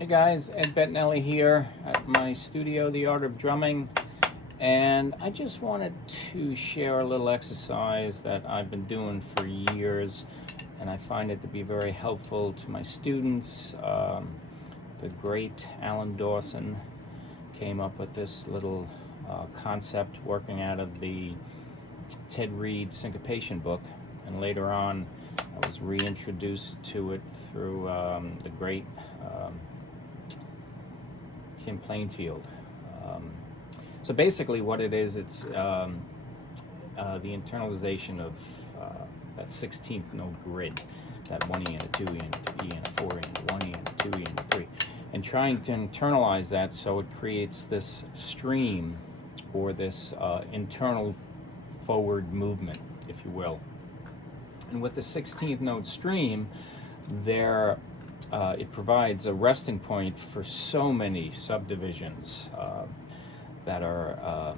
Hey guys, Ed Bettinelli here at my studio, The Art of Drumming, and I just wanted to share a little exercise that I've been doing for years, and I find it to be very helpful to my students. The great Alan Dawson came up with this little concept working out of the Ted Reed Syncopation book, and later on I was reintroduced to it through the great Kim Plainfield. So basically what it is, it's the internalization of that 16th note grid, that 1E and a 2E and a 3E and a 4E and a 1E and a 2E and a 3, and trying to internalize that so it creates this stream, or this internal forward movement, if you will. And with the 16th note stream, it provides a resting point for so many subdivisions that are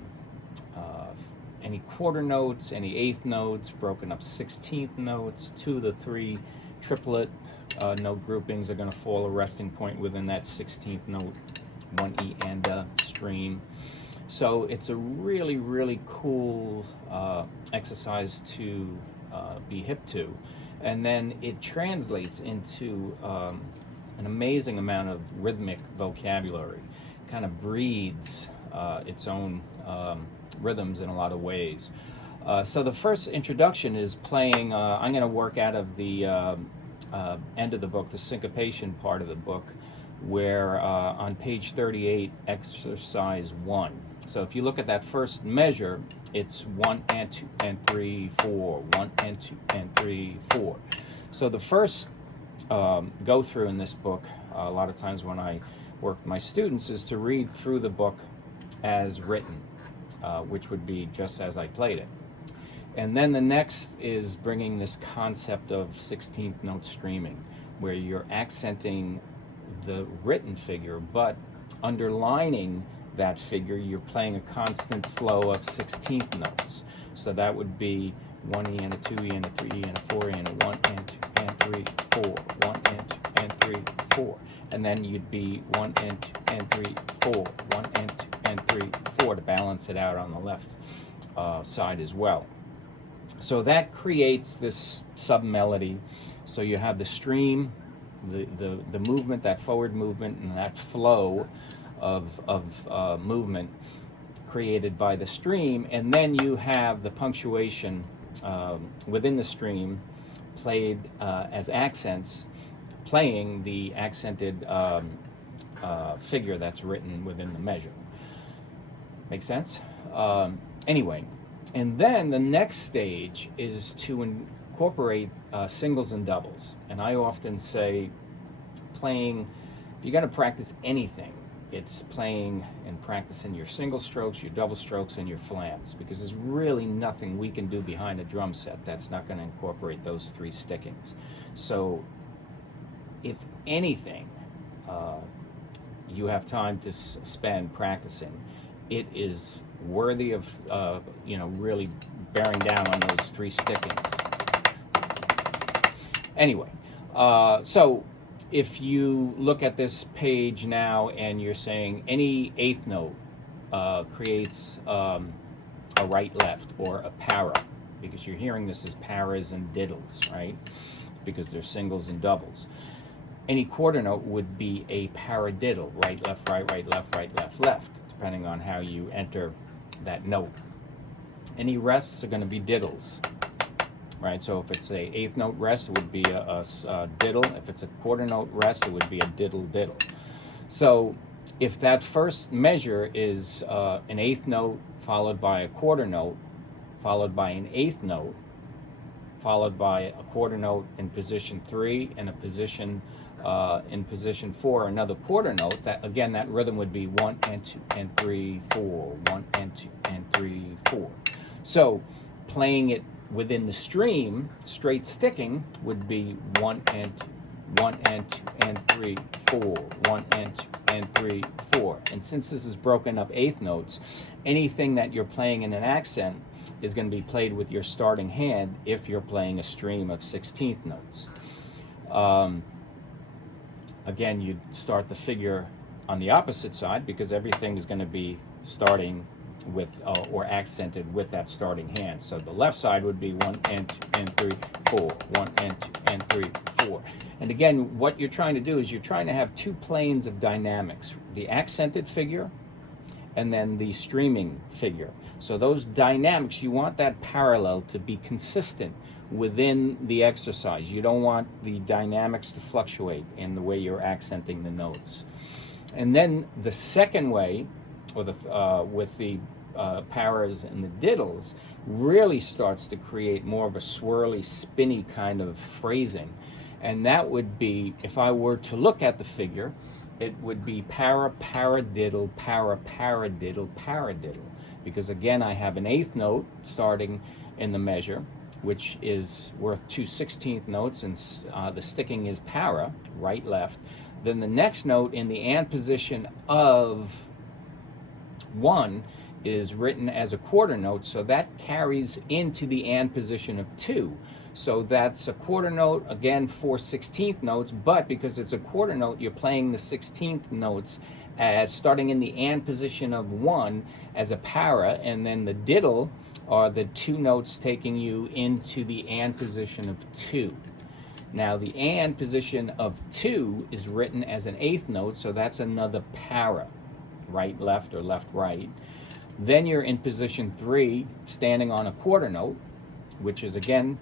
any quarter notes, any eighth notes, broken up 16th notes. 2 of the 3 triplet note groupings are going to fall a resting point within that 16th note, 1E and a stream. So it's a really, really cool exercise to be hip to. And then it translates into an amazing amount of rhythmic vocabulary. Kind of breeds its own rhythms in a lot of ways. So the first introduction is playing, I'm going to work out of the end of the book, the syncopation part of the book, where on page 38, exercise 1. So if you look at that first measure, it's 1 and 2 and 3, 4, 1 and 2 and 3, 4. So the first go through in this book, a lot of times when I work with my students, is to read through the book as written, which would be just as I played it. And then the next is bringing this concept of 16th note streaming, where you're accenting the written figure, but underlining that figure, you're playing a constant flow of 16th notes. So that would be 1E and a 2E and a 3E and a 4E and a 1 and 2 and 3, 4, 1 and 2 and 3, 4. And then you'd be 1 and 2 and 3, 4, 1 and 2 and 3, 4 to balance it out on the left side as well. So that creates this sub-melody. So you have the stream, the movement, that forward movement, and that flow of movement created by the stream, and then you have the punctuation within the stream played as accents, playing the accented figure that's written within the measure. Make sense? Anyway, and then the next stage is to incorporate singles and doubles. And I often say, playing, if you're going to practice anything, it's playing and practicing your single strokes, your double strokes, and your flams, because there's really nothing we can do behind a drum set that's not going to incorporate those 3 stickings. So if anything you have time to spend practicing, it is worthy of really bearing down on those 3 stickings. Anyway, so if you look at this page now and you're saying any eighth note creates a right-left or a para, because you're hearing this as paras and diddles, right? Because they're singles and doubles. Any quarter note would be a paradiddle, right, left, left, left, depending on how you enter that note. Any rests are going to be diddles. Right, so if it's a eighth note rest, it would be a diddle. If it's a quarter note rest, it would be a diddle diddle. So if that first measure is an eighth note followed by a quarter note, followed by an eighth note, followed by a quarter note in position 3, and a position in position 4, another quarter note, that again, that rhythm would be 1 and 2 and 3, 4, 1 and 2 and 3, 4. So playing it within the stream, straight sticking, would be 1 and 2, 1 and 2 and 3, 4, 1 and 2 and 3, 4. And since this is broken up eighth notes, anything that you're playing in an accent is going to be played with your starting hand if you're playing a stream of 16th notes. again, you'd start the figure on the opposite side because everything is going to be starting with or accented with that starting hand. So the left side would be 1 and 2 and 3, 4, 1 and 2 and 3, 4. And again, what you're trying to do is you're trying to have two planes of dynamics, the accented figure and then the streaming figure. So those dynamics, you want that parallel to be consistent within the exercise. You don't want the dynamics to fluctuate in the way you're accenting the notes. And then the second way, or with the paras and the diddles, really starts to create more of a swirly, spinny kind of phrasing. And that would be, if I were to look at the figure, it would be para, paradiddle, para, paradiddle, paradiddle. Because again, I have an eighth note starting in the measure, which is worth 2 16th notes, and the sticking is para, right, left. Then the next note in the and position of 1 is written as a quarter note, so that carries into the and position of 2. So that's a quarter note, again 4 16th notes, but because it's a quarter note, you're playing the 16th notes as starting in the and position of 1 as a para, and then the diddle are the 2 notes taking you into the and position of 2. Now the and position of 2 is written as an eighth note, so that's another para, right, left, or left, right. Then you're in position 3, standing on a quarter note, which is again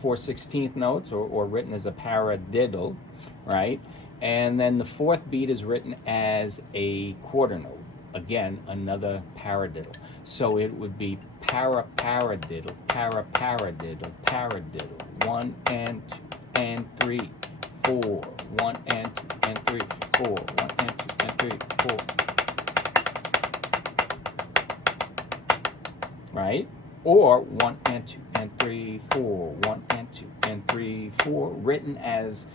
4 16th notes, or written as a paradiddle, right? And then the fourth beat is written as a quarter note, again another paradiddle. So it would be para, paradiddle, para, paradiddle, paradiddle, 1 and 2 and 3, 4, 1 and 2 and 3, 4, 1 and 2 and 3, 4. Right? Or 1 and 2 and 3, 4, 1 and 2 and 3, 4, written as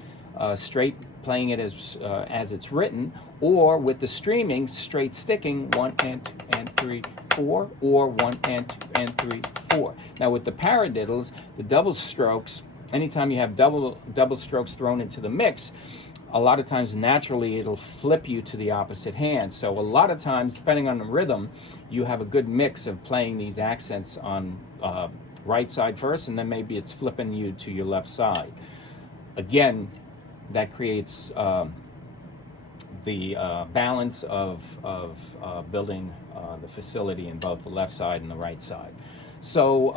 straight, playing it as it's written, or with the streaming, straight sticking, 1 and 2 and 3, 4, or 1 and 2 and 3, 4. Now with the paradiddles, the double strokes, anytime you have double strokes thrown into the mix, a lot of times naturally it'll flip you to the opposite hand. So a lot of times, depending on the rhythm, you have a good mix of playing these accents on right side first, and then maybe it's flipping you to your left side. Again, that creates the balance of building the facility in both the left side and the right side. So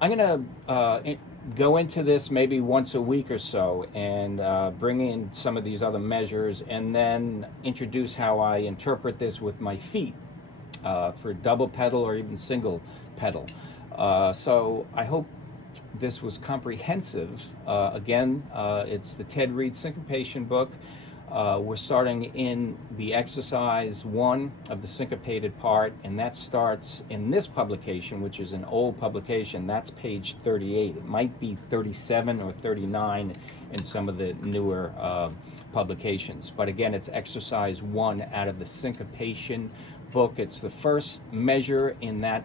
I'm going to go into this maybe once a week or so and bring in some of these other measures, and then introduce how I interpret this with my feet for double pedal or even single pedal. So I hope this was comprehensive. Again, it's the Ted Reed Syncopation book. We're starting in the exercise 1 of the syncopated part, and that starts in this publication, which is an old publication. That's page 38. It might be 37 or 39 in some of the newer publications. But again, it's exercise 1 out of the syncopation book. It's the first measure in that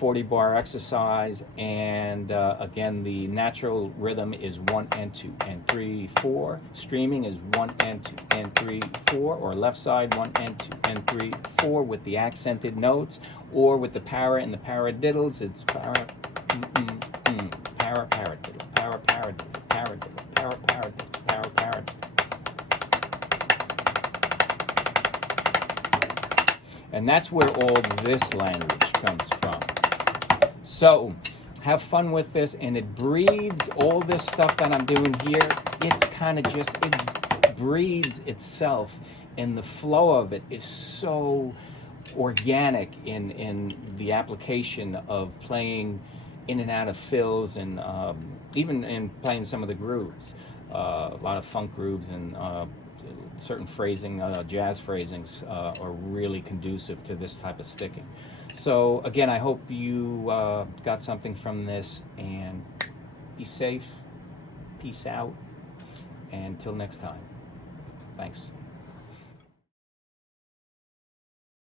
40-bar exercise, and again, the natural rhythm is 1 and 2 and 3, 4. Streaming is 1 and 2 and 3, 4, or left side 1 and 2 and 3, 4 with the accented notes, or with the para and the paradiddles, it's para, para, paradiddle, para, paradiddle, paradiddle, para, paradiddle, para, paradiddle. And that's where all this language comes from. So have fun with this, and it breeds all this stuff that I'm doing here. It's kind of just, it breeds itself, and the flow of it is so organic in the application of playing in and out of fills, and even in playing some of the grooves. A lot of funk grooves and certain phrasing, jazz phrasings are really conducive to this type of sticking. So again, I hope you got something from this, and be safe, peace out, and until next time. Thanks.